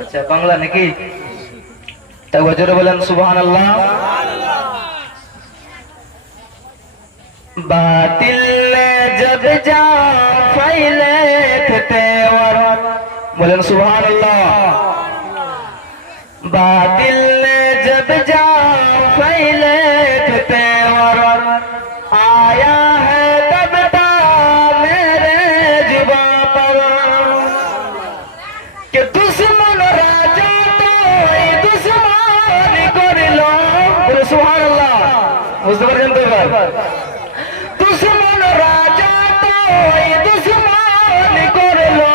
अच्छा बांग्ला नाকি तब जरूर बोलें सुभान अल्लाह। बातिल ने जब जा फैले थे और बोलें सुभान अल्लाह। बातिल ने जब जा फैले थे और आया है तब ता मेरे जुबां पर कि दुश्मन राजा तो दुश्मन कर लो। बोले सुभान अल्लाह। बुझते পারছেন তো এবার? दुश्मन राजा तो दुश्मन कर लो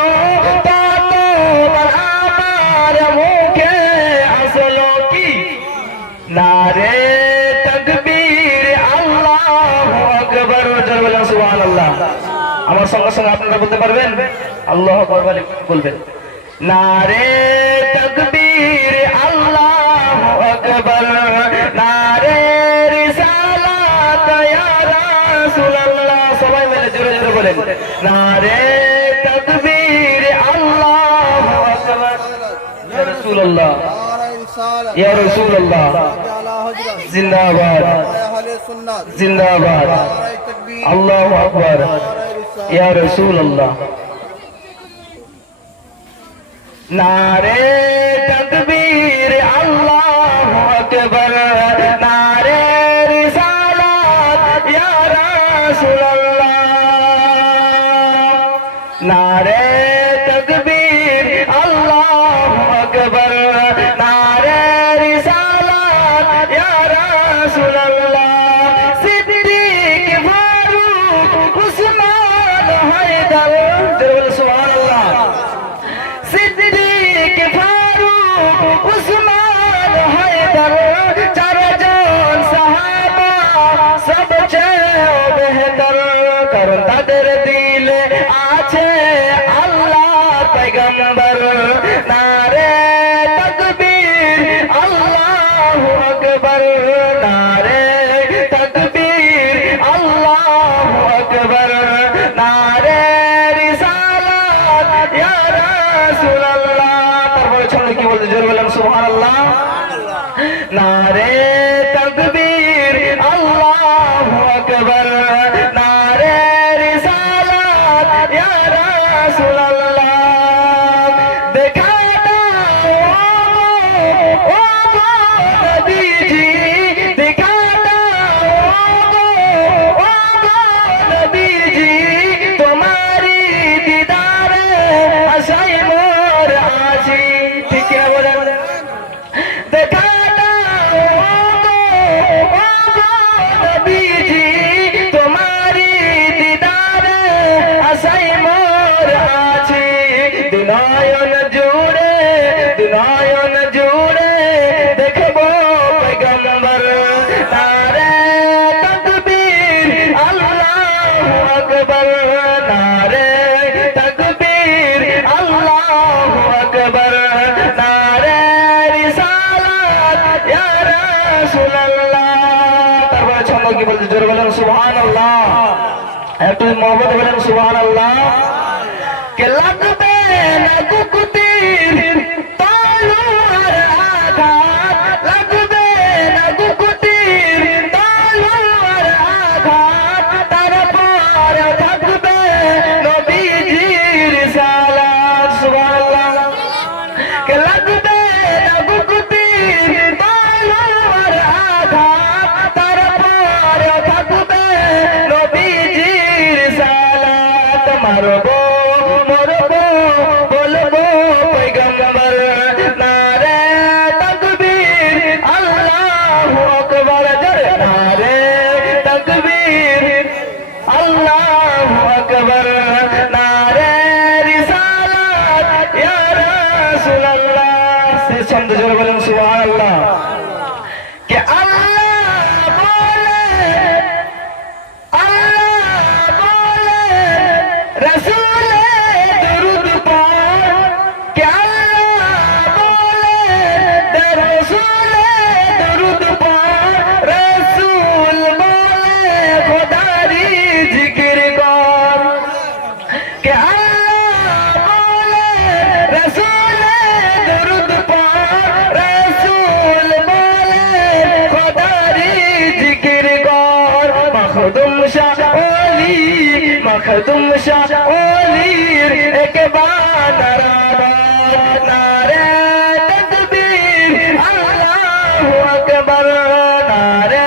ता तो আমার মুখে আসলো কি নারে তাকবীর আল্লাহু আকবার। জোরে বলেন সুবহানাল্লাহ। আমার সঙ্গে সঙ্গে আপনারা বলতে পারবেন আল্লাহু আকবার বলবেন। নারে তাকবীর আল্লাহু আকবার নারে রিসালাত ইয়া রাসূলুল্লাহ। সবাই মিলে জোরে জোরে বলেন নারে তাকবীর আল্লাহু আকবার ইয়া রাসূলুল্লাহ ইয়া রাসূলুল্লাহ জিন্দাবাদ জিন্দাবাদ আল্লাহু আকবার ইয়া রাসূলুল্লাহ। नारे तकबीर अल्लाहु अकबर नारे रिसालत या रसूलल्लाह। नारे तकबीर अल्लाहु अकबर नारे रिसालत या रसूलल्लाह। सिद्दीक फारूक उस्मान हैदर सुभान अल्लाह। सिद्दीक फारूक उस्मान हैदर চারজন সাহাবা সবচেয়ে বেহতর কারণ তাদের দিলে আছে আল্লাহর পয়গম্বর। নারে তাকবীর আল্লাহু আকবার নারে তাকবীর আল্লাহু আকবার নারে রিসালাত ইয়া রাসূলুল্লাহ। তারপরে ছন্দে কি বলতে জোরে বলেন সুবহানাল্লাহ। নারে তাকবীর আল্লাহু আকবার নারে রিসালাত ইয়া রাসূলুল্লাহ। দেখা দাও ও নবীজি দেখা দাও ও নবীজি তোমারি দিদারে আশায় মোর আছি। ঠিক কি বলেন দেখা নবীজি তোমারি দিদারে আশায় মোর আছি। দুনয়ন জুড়ে দেখবো পয়গম্বর। নারে তাকবীর আল্লাহু আকবার নারে তাকবীর আল্লাহু আকবার নারে রিসালাত ইয়া রাসূলুল্লাহ। তারপরে ছন্দ কি বলতে জোরে বলেন সুবহানাল্লাহ। একটু মহব্বত বলেন সুবহানাল্লাহ। কে লাগবে না কুকুতির তলোয়ার আঘাত লাগবে না কুকুতির তলোয়ার আঘাত তারপর থাকবে নবীজির সালাত। সুবহানাল্লাহ। কে লাগবে না কুকুতির তলোয়ার আঘাত তারপর থাকবে নবীজির সালাত। মারবো মরবো বলবো পয়গম্বর। নারে তাকবীর আল্লাহু আকবার জোরে নারে তাকবীর আল্লাহু আকবার নারে রিসালাত ইয়া রাসূলুল্লাহ। সে ছন্দ জোরে বলেন সুবহানাল্লাহ। কে আল্লাহ বলে রসুলে দরুদ পড় কে আল্লাহ বলে রসুলে দরুদ পড় রসুল বলে খোদারি জিকির কর। কে আল্লাহ বলে রসুলে দরুদ मखदूम शाह ओलीर एक बादराबाद नारे तकबीर अल्लाहु अकबर नारे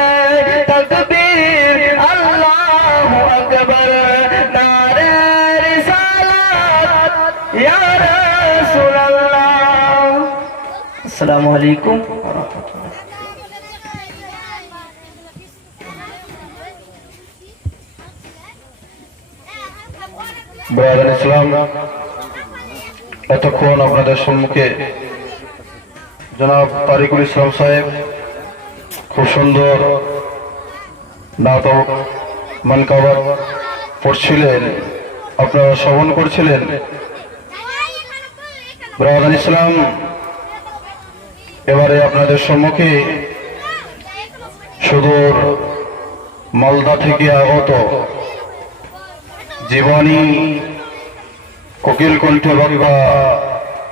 तकबीर अल्लाहु अकबर नारे रिसालत या रसूल अल्लाह। अस्सलामु अलैकुम व रहमतुल्लाह। ব্রাদার ইসলাম, এতক্ষণ আপনাদের সম্মুখে জনাব তারিকুল ইসলাম সাহেব খুব সুন্দর নাটক মানকাবার পড়ছিলেন, আপনারা শ্রবণ করছিলেন। ব্রাদার ইসলাম, এবারে আপনাদের সম্মুখে সুদূর মালদা থেকে আগত জীবনী কোকিল কণ্ঠে বক্তা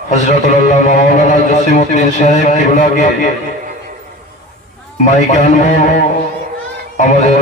হযরতুল্লাহ মাওলানা জসিমউদ্দিন সাহেব কিবলাকে মাইকে আনবো। আমাদের